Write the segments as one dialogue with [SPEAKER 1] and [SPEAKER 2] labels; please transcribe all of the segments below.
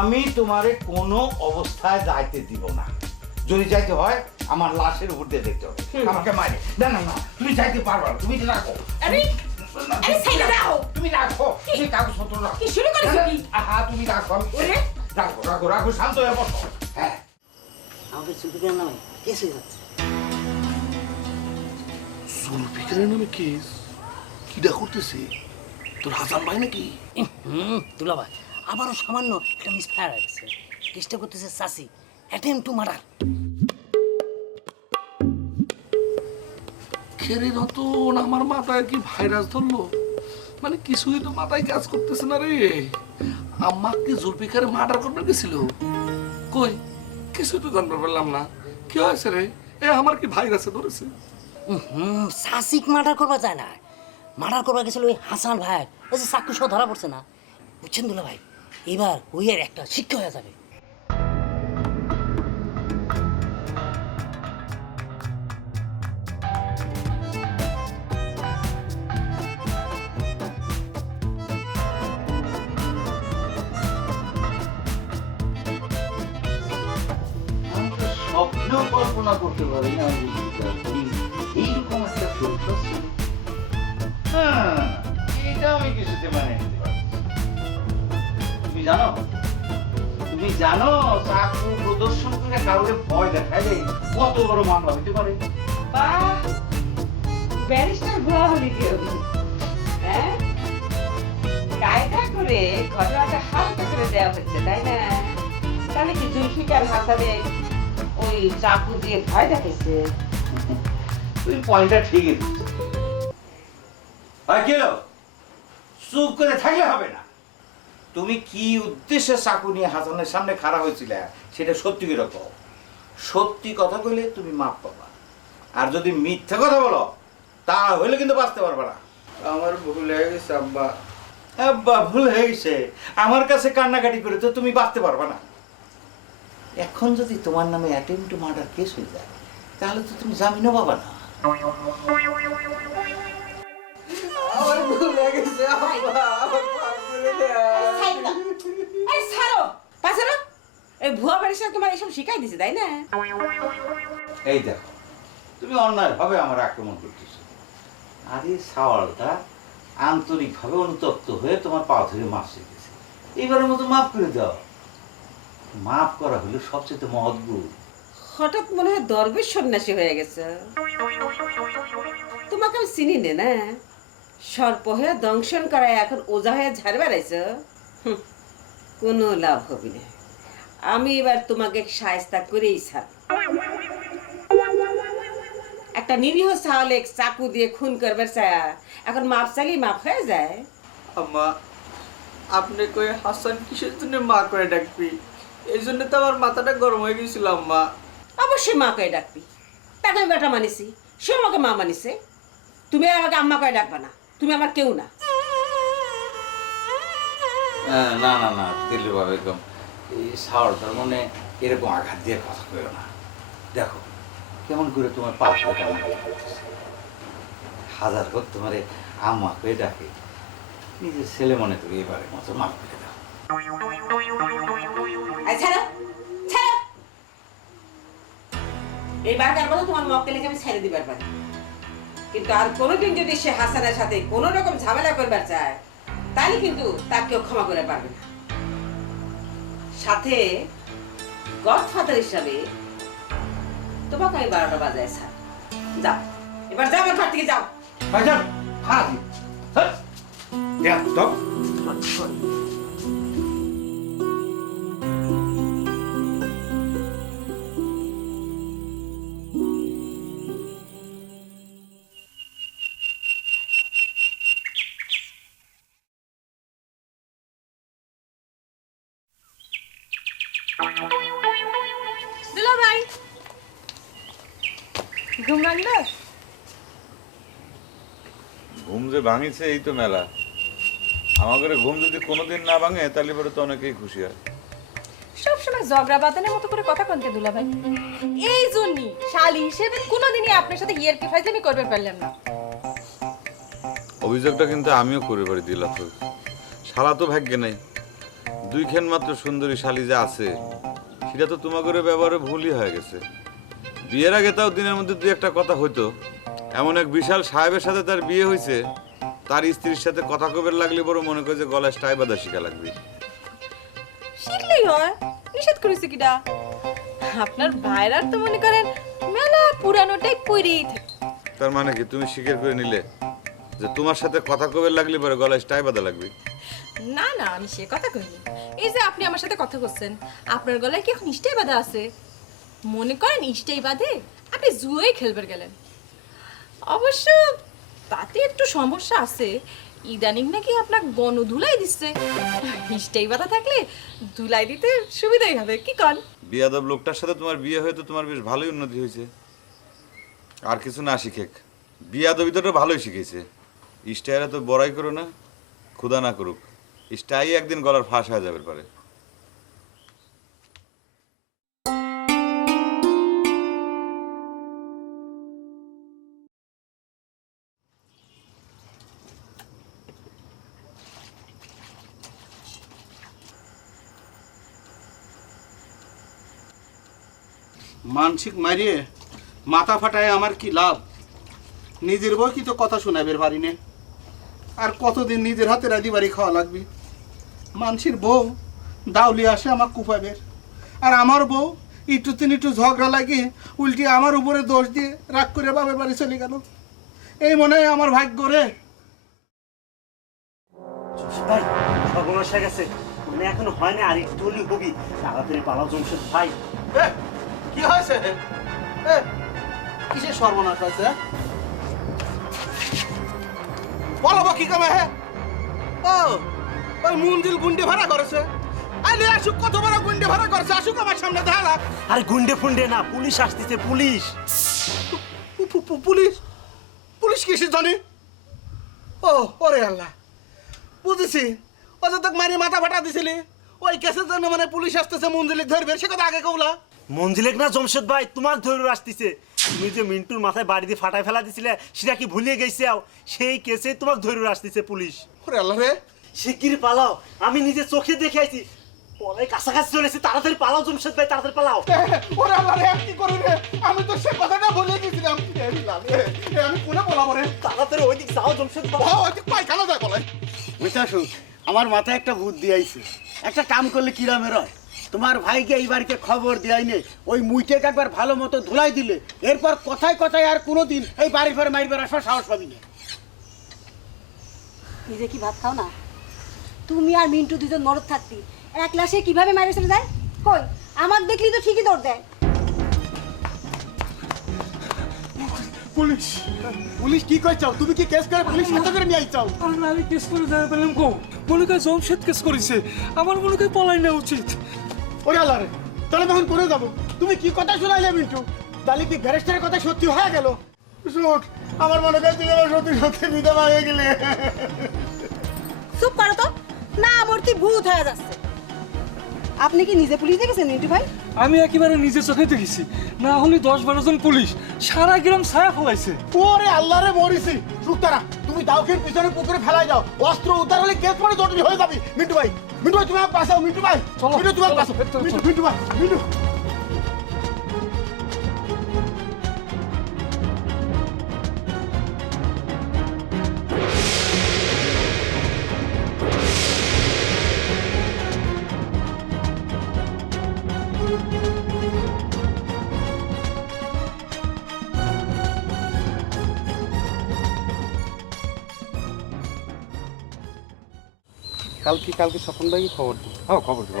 [SPEAKER 1] আমি তোমারে কোনো অবস্থায় যাইতে দিব না। যদি যাইতে হয় আমার লাশের উপর দিয়ে দেখতে হবে। আমাকে মারে না না না তুমি যাইতে পারবে না তুমি রাখো
[SPEAKER 2] আরে আরে সাইডে দাও
[SPEAKER 1] তুমি রাখো তুমি কাগজপত্র রাখো
[SPEAKER 2] কি শুরু করেছ কি?
[SPEAKER 1] আহা তুমি রাখো আমি
[SPEAKER 2] ওরে।
[SPEAKER 1] রাখো রাখো রাখো শান্ত হয়ে বসো। হ্যাঁ।
[SPEAKER 3] আমাকে সুলফিকার নামে? কেস হয়ে যাচ্ছে।
[SPEAKER 4] জুলফিকারের নামে কেস? কিডা করতেছে? তোর হাসান ভাই নাকি?
[SPEAKER 3] হুম দুলাভাই। আবারও সামান্য একটা মিস ফায়ার হয়ে গেছে। কেসটা করতেছে সাসি অ্যাটেম্প টু মার্ডার
[SPEAKER 4] খেরে রতন আমার মাথায় কি ভাইরাস ধরলো? মানে কিছুই তো মাথায় কাজ করতেছে না রে। আম্মা কি জুলফিকারে মার্ডার করবে গেছিল? কই কিছু তো জানতে পারলাম না। কি হয়েছে রে? এ আমার কি ভাইরাসে ধরেছে?
[SPEAKER 3] হুম সাসিক মার্ডার করবা যায় না। মার্ডার করবা গেছিল ওই হাসান ভাই। ওই যে চাকু সহ ধরা পড়ছে না। বুঝছেন দুলাভাই এবার ওই একটা শিক্ষা হয়ে যাবে
[SPEAKER 1] কল্পনা করতে পারি না এইরকম একটা হ্যাঁ, এটা আমি কিছুতে মানে। তুমি জানো? তুমি জানো চাকু প্রদর্শন করে কাউকে ভয় দেখাইলে কত বড় মামলা হতে পারে?
[SPEAKER 2] ব্যারিস্টার ভুয়া হলি কেউ হ্যাঁ? কায়দা করে ঘটনাটা হালকা করে দেওয়া হচ্ছে তাই না? তাহলে কি জুলফিকার হাসানে ওই চাকু দিয়ে ভয় দেখাইছে?
[SPEAKER 1] তুমি পয়েন্টটা ঠিকই দিচ্ছ আর কি চুপ করে থাকলে হবে না? তুমি কি উদ্দেশ্যে চাকু নিয়ে হাসানের সামনে খাড়া হয়েছিলে? সেটা সত্যি করে কও। সত্যি কথা কইলে তুমি মাপ পাবা। আর যদি মিথ্যা কথা বলো তা হইলে কিন্তু বাঁচতে পারবে না।
[SPEAKER 5] আমার ভুল হয়ে গেছে আব্বা।
[SPEAKER 1] আব্বা ভুল হয়ে গেছে। আমার কাছে কান্নাকাটি করে তো তুমি বাঁচতে পারবে না। এখন যদি তোমার নামে অ্যাটেম্প টু মার্ডার কেস হয়ে যায় তাহলে তো তুমি জামিনও পাবা না।
[SPEAKER 5] আমার ভুল হয়ে গেছে আব্বা। মাফ করে দাও।
[SPEAKER 2] আরে ছাড়ো। তাছাড়া এই ভুয়া ব্যারিস্টার তোমার এসব শিখাই দিছে তাই না?
[SPEAKER 1] এই দেখো তুমি অন্যায় আমার আক্রমণ করতেছো। আরে সাওয়ালটা আন্তরিকভাবে অনুতপ্ত হয়ে তোমার পা ধরে মাফ শিখেছে এইবারের মতো মাফ করে দাও। মাফ করা হলো সবচেয়ে মহৎ গুণ।
[SPEAKER 2] হঠাৎ মনে হয় দরবেশ সন্ন্যাসী হয়ে গেছে। তোমাকে আমি চিনি নে না? সর্প হয়ে দংশন করায় এখন ওজা হয়ে ঝাড় বেড়াইছ? কোনো লাভ হবে না। আমি এবার তোমাকে সায়স্তা করেই ছাড় একটা নিরীহ সাহলে চাকু দিয়ে খুন করবার চায়া এখন মাপ চাইলেই মাপ হয়ে যায়।
[SPEAKER 5] আম্মা আপনি কই হাসান কিসের জন্য মা করে ডাকবি? এই জন্য তো আমার মাথাটা গরম হয়ে গেছিল আম্মা।
[SPEAKER 2] অবশ্যই মা কয়ে ডাকবি। তাকে আমি বেটা মানিছি সে আমাকে মা মানিছে। তুমি আমাকে আম্মা কয়ে ডাকবা না। তুমি আমার কেউ না।
[SPEAKER 1] না না না দিল্লি বাবা একদম। এই সাওয়ালটার মনে এরকম আঘাত দিয়ে কথা কইও না। দেখো কেমন করে তোমার পা ধরে কান্নাকাটি করতেছে। হাজার হোক তোমার আম্মা করে ডাকে নিজের ছেলে মনে করি এবারে মতো মাফ করে দাও।
[SPEAKER 2] এই মতো তোমার মক্কেলকে আমি ছেড়ে দিবার পারি কিন্তু আর কোনোদিন যদি সে হাসানের সাথে কোনো রকম ঝামেলা করবার চায় তাহলে কিন্তু তাকে কেউ ক্ষমা করে পারবে না। সাথে গডফাদার হিসাবে তোমাকে আমি বারোটা বাজায় স্যার। যাও এবার যাও আমার ঘর থেকে যাও।
[SPEAKER 1] ভাইজান হাজি
[SPEAKER 6] দুলা ভাই। ঘুম ভাঙলো
[SPEAKER 7] ঘুম যে ভাঙিছে এই তো মেলা। আমাদের ঘুম যদি কোনোদিন না ভাঙে তাহলে পরে তো অনেকেই খুশি হয়।
[SPEAKER 6] সবসময় ঝগড়া বাতানের মতো করে কথা কনকে দুলা ভাই। এই জন্যই শালি হিসেবে কোনোদিনই আপনার সাথে ইয়ারকে ফাইজলামি করবে পারলাম না।
[SPEAKER 7] অভিযোগটা কিন্তু আমিও করে পারি দিলাম শালা তো ভাগ্যে নাই। দুইখান মাত্র সুন্দরী শালি যা আছে সেটা তো তোমাদের ব্যবহারে ভুলই হয়ে গেছে। বিয়ের আগে তাও দিনের মধ্যে দুই একটা কথা হইতো। এমন এক বিশাল সাহেবের সাথে তার বিয়ে হয়েছে তার স্ত্রীর সাথে কথা কবের লাগলে বড় মনে করে যে গলায় স্টাই বাঁধা শিখা লাগবে।
[SPEAKER 6] শিখলেই হয় নিষেধ করেছে কিডা? আপনার ভাইরার তো মনে করেন মেলা পুরানোটাই পইরেই থাকে
[SPEAKER 7] তার মানে কি তুমি স্বীকার করে নিলে যে তোমার সাথে কথা কবের লাগলে পরে গলায় স্টাই বাঁধা লাগবে?
[SPEAKER 6] না না, আমি সে কথা কইনি। এই যে আপনি আমার সাথে কথা বলছেন, আপনার গলায় কি এখন ইষ্টাই বাঁধা আছে? মনে করেন ইষ্টাই বাঁধে? আপনি জুয়োই খেলবার গেলেন। অবশ্য তাতে একটু সমস্যা আছে। ইদানিং নাকি আপনার গণ ধুলাই দিচ্ছে। ইষ্টাই বাঁধা থাকলে ধুলাই দিতে সুবিধাই হবে, কি কন?
[SPEAKER 7] বিয়াদব লোকটার সাথে তোমার বিয়ে হয়ে তো তোমার বেশ ভালোই উন্নতি হয়েছে। আর কিছু না শিখেক। বিয়াদবি ভালোই শিখেছে। স্টাইরা তো বড়াই করো না ক্ষুদা না করুক। স্টাই একদিন গলার ফাঁস হয়ে যাবে পারে।
[SPEAKER 8] মানসিক মারিয়ে মাথা ফাটায় আমার কি লাভ? নিজের বউ কি তো কথা শোনাবের বাড়ি নে। আর কতদিন নিজের হাতে রাজি বাড়ি খাওয়া লাগবে? মানসির বউ দাউলি আসে আমার কুপাবের আর আমার বউ একটু তিন একটু ঝগড়া লাগিয়ে উল্টি আমার উপরে দোষ দিয়ে রাগ করে বাবার বাড়ি চলে গেল। এই মনে হয় আমার ভাগ্য রে।
[SPEAKER 9] ভাই সর্বনাশ হয়ে গেছে। মানে এখনও হয় না আর একটু হলেই হবি। তাড়াতাড়ি পালাও জমশেদ ভাই।
[SPEAKER 8] এ, কি হয়েছে এ, কিসের সর্বনাশ হয়েছে? বলো কি কামে হ্যাঁ ও ওই মন্দির গুন্ডে ভাড়া করেছে। আরে আসুক কত বড় গুন্ডে ভাড়া করেছে আসুক আমার সামনে দেখা
[SPEAKER 9] আরে গুন্ডে ফুন্ডে না পুলিশ আসতেছে পুলিশ।
[SPEAKER 8] পুলিশ? পুলিশ কিসে জানি? ও ওরে আল্লাহ। বুঝেছি। ও যে তোকে মারি মাথা ফাটা দিছিলি ওই কেসের জন্য মানে পুলিশ আসতেছে মন্দির ধরবে সে কথা আগে কবলা
[SPEAKER 9] মঞ্জিলেক না জমশেদ ভাই তোমার ধরে আসতেছে। তুমি যে মিন্টুর মাথায় বাড়ি দিয়ে ফাটাই ফেলা দিছিলে সেটা কি ভুলিয়ে গেছে সেই কেসে তোমাকে ধরে আসতেছে পুলিশ।
[SPEAKER 8] ওরে আল্লাহ রে
[SPEAKER 9] শিগগির পালাও। আমি নিজে চোখে দেখে আইছি। পরে কাছাকাছি চলেছি তাড়াতাড়ি পালাও জমশেদ ভাই তাড়াতাড়ি পালাও।
[SPEAKER 8] ওরে আল্লাহ রে কি করি রে? আমি তো সে কথাটা ভুলে গেছিলাম এ বিলাল, এ, এ, আমি কোনে বলাবো রে?
[SPEAKER 9] তাড়াতাড়ি ওইদিক যাও জমশেদ ভাই।
[SPEAKER 8] ওই পায়খানা যায়
[SPEAKER 10] আমার মাথায় একটা বুদ্ধি আইছে। একটা কাম করলে কিরামের হয় তোমার ভাইকে এই বাড়িতে খবর দেয় নে। ওই মুইটাকে একবার ভালো মতো ধুলাই দিলে এরপর কথায় কথায় আর কোনোদিন এই বাড়ি ফের মাইরবার আসার সাহস পাবি না।
[SPEAKER 11] নিজে কি ভাত খাও না? তুমি আর মিন্টু দুজন মরদ থাকতি। এক লাশে কীভাবে মারে চলে যায় কই আমার দেখলি তো ঠিকই দৌড় দেয়।
[SPEAKER 8] পুলিশ পুলিশ কি করছাও তুমি কি কেস করে পুলিশ হাতে করে নিয়ে আইছাও
[SPEAKER 4] আমি কেস করে কো। মনে জমশেদ কেস করেছে। আমার মনে করে পলাই নেওয়া উচিত।
[SPEAKER 8] ওরে আল্লাহ রে তাহলে তখন করে যাব। তুমি কি কথা শোনাইলে মিন্টু? তাহলে কি গ্যারেস্টারের কথা সত্যি হয়ে গেল? আমার মনে হয় তুমি আমার সত্যি সত্যি বিধবা হয়ে গেলে।
[SPEAKER 11] চুপ করো তো। না মূর্তি ভূত হয়ে যাচ্ছে। আপনি কি নিজে পুলিশ দেখেছেন মিন্টু ভাই?
[SPEAKER 4] আমি একেবারে নিজে চোখে দেখেছি। না হলে দশ বারো জন পুলিশ সারা গ্রাম ছায়া ফলাইছে।
[SPEAKER 8] ওরে আল্লাহ রে মরিছি। সুক্তারা তুমি দাউকের পিছনে পুকুরে ফেলাই যাও অস্ত্র উদ্ধার হলে কেস পরে জটিল হয়ে যাবে। মিন্টু ভাই মিন্টু ভাই তুমি পাশাও মিন্টু ভাই।
[SPEAKER 4] চলো,
[SPEAKER 8] মিন্টু তুমি মিন্টু মিন্টু ভাই মিন্টু। কালকে কালকে স্বপন ভাই খবর দিই। হ্যাঁ খবর দিই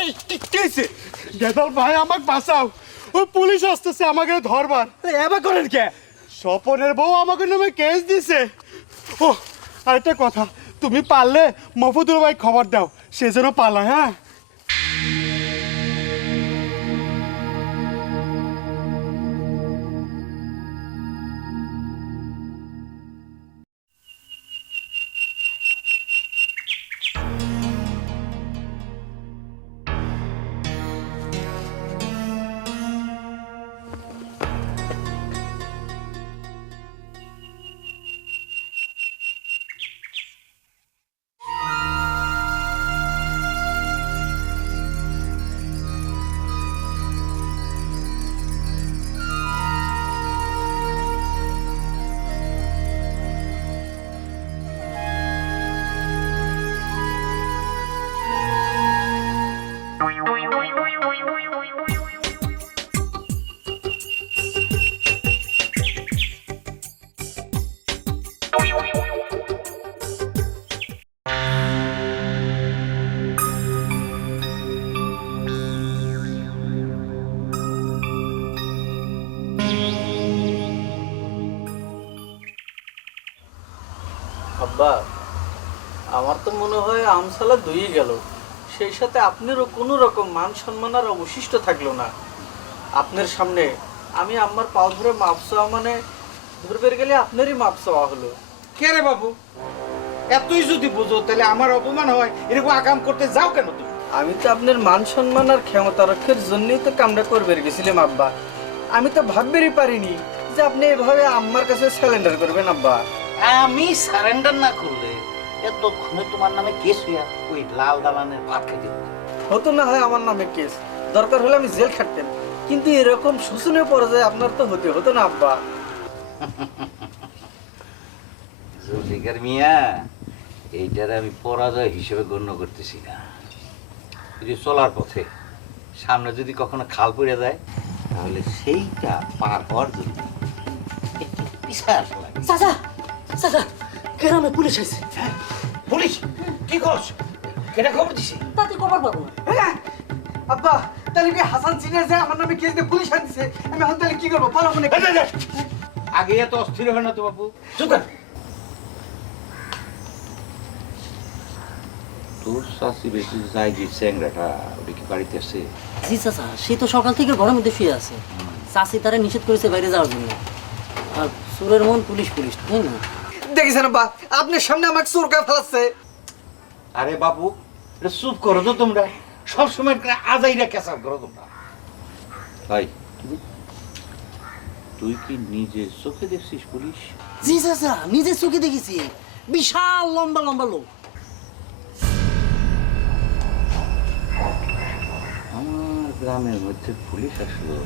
[SPEAKER 8] এই কি গেদাল ভাই আমাকে বাঁচাও। ও পুলিশ আসতেছে আমাকে ধরবার। এবার করেন কে? স্বপনের বউ আমাকে নামে কেস দিছে। ও আরেকটা কথা
[SPEAKER 9] তুমি পারলে মফুদুল ভাই খবর দাও সে যেন পালা হ্যাঁ?
[SPEAKER 5] তো মনে হয় আমসালা দুই গেল। সেই সাথে আপনারও কোনো রকম মান সম্মান আর অবশিষ্ট থাকল না। আপনার সামনে আমি আমার পাও ধরে মাপ চাওয়া মানে ধরবে গেলে আপনারই মাপ চাওয়া হলো।
[SPEAKER 1] কে রে বাবু? এতই যদি বুঝো তাহলে আমার অপমান হয় এরকম আকাম করতে যাও কেন তুমি?
[SPEAKER 5] আমি তো আপনার মান সম্মান আর ক্ষমতা রক্ষার জন্যই তো কামটা করবে গেছিলাম আব্বা। আমি তো ভাববেরই পারিনি যে আপনি এভাবে আম্মার কাছে স্যালেন্ডার করবেন আব্বা।
[SPEAKER 1] আমি সারেন্ডার না করলে এতক্ষণে তোমার নামে কেস হইয়া ওই লাল দালানের ভাত খেতে হতো।
[SPEAKER 5] না হয় আমার নামে কেস। দরকার হলে আমি জেল খাটতেন কিন্তু এরকম শোষণীয় পর্যায়ে আপনার তো হতে হতো না আব্বা।
[SPEAKER 1] জুলফিকার মিয়া এইটার আমি পরাজয় হিসেবে গণ্য করতেছি না। এই যে চলার পথে সামনে যদি কখনো খাল পড়ে যায় তাহলে সেইটা পার হওয়ার জন্য একটু পিছাস লাগে।
[SPEAKER 3] চাচা চাচা গ্রামে পুলিশ আছে।
[SPEAKER 1] পুলিশ? কি করছ কেটা খবর দিছি?
[SPEAKER 3] তাতে খবর পাবো। না
[SPEAKER 5] হ্যাঁ আব্বা তাহলে কি হাসান সিনিয়র যে আমার নামে কেস দিয়ে পুলিশ আনছে আমি এখন তাহলে কি করব? পালাবো না
[SPEAKER 1] আগে এত অস্থির হয় না তো বাবু চুপ কর। তোর শাশি বেশি যাই যে চ্যাংরাটা ওটা কি বাড়িতে আসছে
[SPEAKER 3] জি চাচা সে তো সকাল থেকে ঘরের মধ্যে শুয়ে আছে। চাষি তারা নিষেধ করেছে বাইরে যাওয়ার জন্য। আর সুরের মন পুলিশ পুলিশ তাই না?
[SPEAKER 5] দেখেছেন আব্বা? আপনার সামনে আমাকে চোরকা ফেলাচ্ছে।
[SPEAKER 1] আরে বাবু এটা চুপ করো তো তোমরা। সব সময় আজাইরা করো তোমরা। ভাই। তুই কি নিজে চোখে দেখছিস পুলিশ?
[SPEAKER 3] জি চাচা নিজে চোখে দেখেছি। বিশাল লম্বা লম্বা লোক।
[SPEAKER 1] আমার গ্রামের মধ্যে পুলিশ আসলো।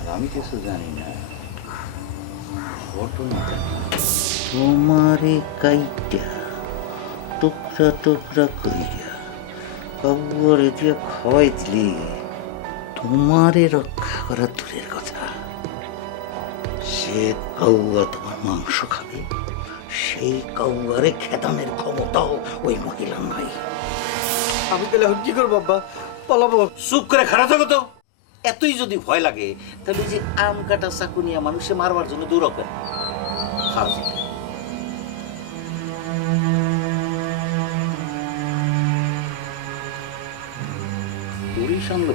[SPEAKER 1] আর আমি কিছু জানি না। ঘটনাটা তোমারে কাইটা টুকরা টুকরা কইরা কবরে দিয়ে খাওয়াই দিলি তোমারে রক্ষা করা দূরের কথা। সে কাউয়া তোমার মাংস খাবে সেই কাউয়ারে খেদানের ক্ষমতাও ওই মহিলার নাই।
[SPEAKER 5] আমি তাহলে কি করব আব্বা? পালাবো।
[SPEAKER 1] চুপ করে খারাপ থাকো তো। এতই যদি ভয় লাগে, তাহলে যে আম কাটা চাকু নিয়ে মানুষে মারবার জন্য দূর হবে পুলিশ আনলো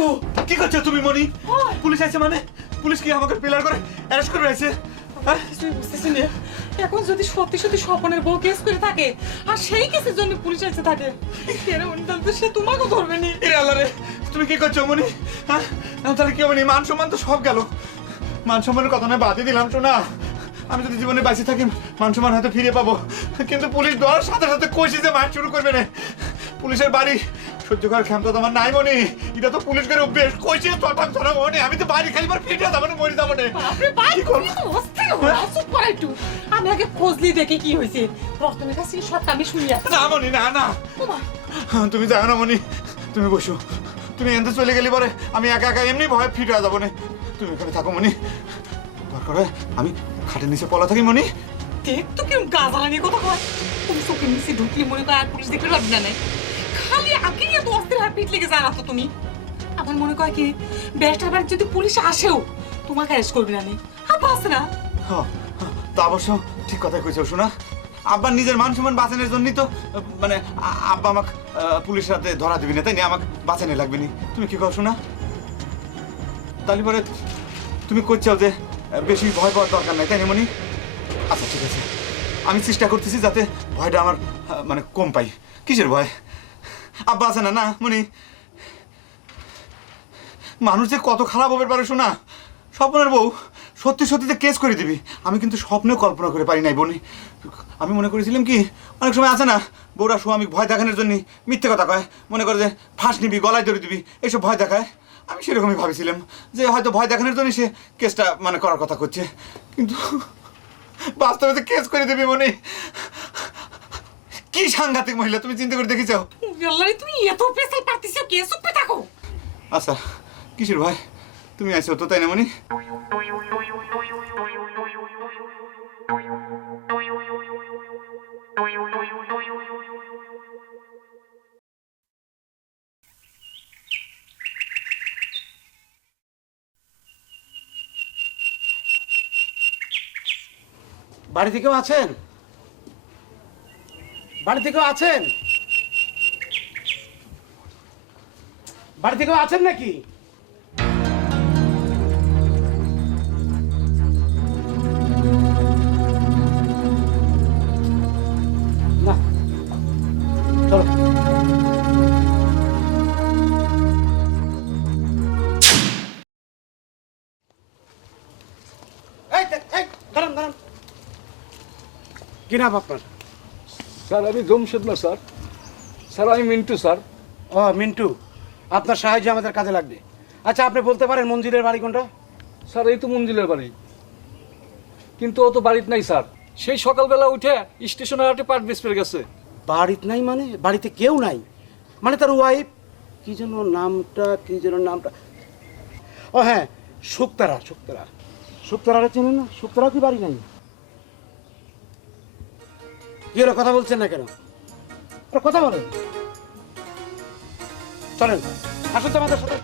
[SPEAKER 6] তো
[SPEAKER 9] কি করছ তুমি মনি পুলিশ আছে মানে? পুলিশ কি আমাকে পিলার করে অ্যারেস্ট করে আছে হ্যাঁ?
[SPEAKER 6] কিছুই বুঝতেছি না। এখন যদি সত্যি সত্যি স্বপনের বউ কেস করে থাকে আর সেই কেসের জন্য পুলিশ এসে থাকে তো সে তোমাকেও ধরবে নি।
[SPEAKER 12] এরে আল্লাহ রে তুমি কি করছ মনি হ্যাঁ? তাহলে কি মনি মান সম্মান তো সব গেল। মান সম্মানের কথা নয় বাদই দিলাম শোনা। আমি যদি জীবনে বাঁচে থাকি মান সম্মান হয়তো ফিরে পাবো। কিন্তু পুলিশ ধরার সাথে সাথে কষি যে মার শুরু করবে না। পুলিশের বাড়ি সহ্য করার ক্ষমতা তোমার নাই মনি এটা তো পুলিশ করে অভ্যেস। কইছে তটাম ধরা মনি আমি তো বাড়ি খাইবার ফিরে যাব না মরি যাব না।
[SPEAKER 6] বাপরে বাপ,
[SPEAKER 12] কি করব?
[SPEAKER 6] তুমি তো অস্থির না, চুপ করো একটু। আমি আগে ফজলি দেখে কি হয়েছে। রতনের কাছে সবটা আমি শুনি।
[SPEAKER 12] না মনি না না। তুমি যাও না মনি তুমি বসো। তুমি এনতে চলে গেলে পরে আমি একা একা এমনি ভয় ফিট হয়ে যাব না। তুমি এখানে থাকো মনি দরকার হয় আমি খাটের নিচে পলা থাকি মনি
[SPEAKER 6] দেখ তো গাজালা নিয়ে কথা কয়। তুমি চোখের নিচে ঢুকলে মনে করে আর পুলিশ দেখতে পারবে না। নাই। খালি আগে এত অস্থির হয়ে পিট লেগে জানা তো তুমি। আমার মনে কয় কি ব্যাসটার বাড়ি যদি পুলিশ আসেও তোমাকে অ্যারেস্ট করবে না আব্বা আছে না।
[SPEAKER 12] হ্যাঁ, তা অবশ্য ঠিক কথা কইছো শোনা আব্বার নিজের মান সম্মান বাঁচানোর জন্যই তো মানে আব্বা আমাকে পুলিশের হাতে ধরা দিবি না তাই না? আমাকে বাঁচানো লাগবে নি। তুমি কি কর শোনা তাহলে পরে তুমি করছ যে বেশি ভয় পাওয়ার দরকার নাই তাই না মনি আচ্ছা ঠিক আছে। আমি চেষ্টা করতেছি যাতে ভয়টা আমার মানে কম পাই। কিসের ভয়? আব্বা আছে না না, মনি। মানুষ যে কত খারাপ হবে, পারে শোনা। স্বপ্নের বউ, সত্যি সত্যি যে কেস করে দিবি, আমি কিন্তু স্বপ্নেও কল্পনা করে পারি নাই, বনি। আমি মনে করেছিলাম কি, অনেক সময় আছে না, বউরা স্বামী ভয় দেখানোর জন্য মিথ্যে কথা কয়। মনে করে যে ফাঁস নিবি, গলায় ধরে দিবি এইসব ভয় দেখায়। আমি সেরকমই ভাবেছিলাম যে হয়তো ভয় দেখানোর জন্য সে কেসটা মানে করার কথা করছে। কিন্তু বাস্তবে কেস করে দিবি, মনে কি সাংঘাতিক মহিলা তুমি চিন্তা করে দেখেছ
[SPEAKER 6] আল্লাহ তুমি এত পেশাল পারতিস কে? চুপে থাকো।
[SPEAKER 12] আচ্ছা কিসের ভয়? তুমি আইছো তো তাই না মনি
[SPEAKER 10] বাড়িতে কেউ আছেন? বাড়িতে কেউ আছেন? বাড়িতে কেউ আছেন নাকি? কি নাম আপনার?
[SPEAKER 13] স্যার আমি জমশেদ না স্যার। স্যার আমি মিন্টু স্যার।
[SPEAKER 10] ও মিন্টু আপনার সাহায্য আমাদের কাজে লাগবে। আচ্ছা আপনি বলতে পারেন মঞ্জিলের বাড়ি কোনটা?
[SPEAKER 13] স্যার এই তো মঞ্জিলের বাড়ি। কিন্তু ও তো বাড়িতে নাই স্যার। সেই সকালবেলা উঠে স্টেশনে হাটে পাট বেসপের গেছে।
[SPEAKER 10] বাড়িতে নাই মানে? বাড়িতে কেউ নাই? মানে তার ওয়াইফ কি যেন নামটা কি যেন নামটা? ও হ্যাঁ শুক্তারা শুক্তারা। শুক্তারাটা চেনেন না? শুক্তারা কি বাড়ি নাই? কি হলো কথা বলছেন না কেন? কথা বলেন চলেন আসুন তো আমাদের সাথে।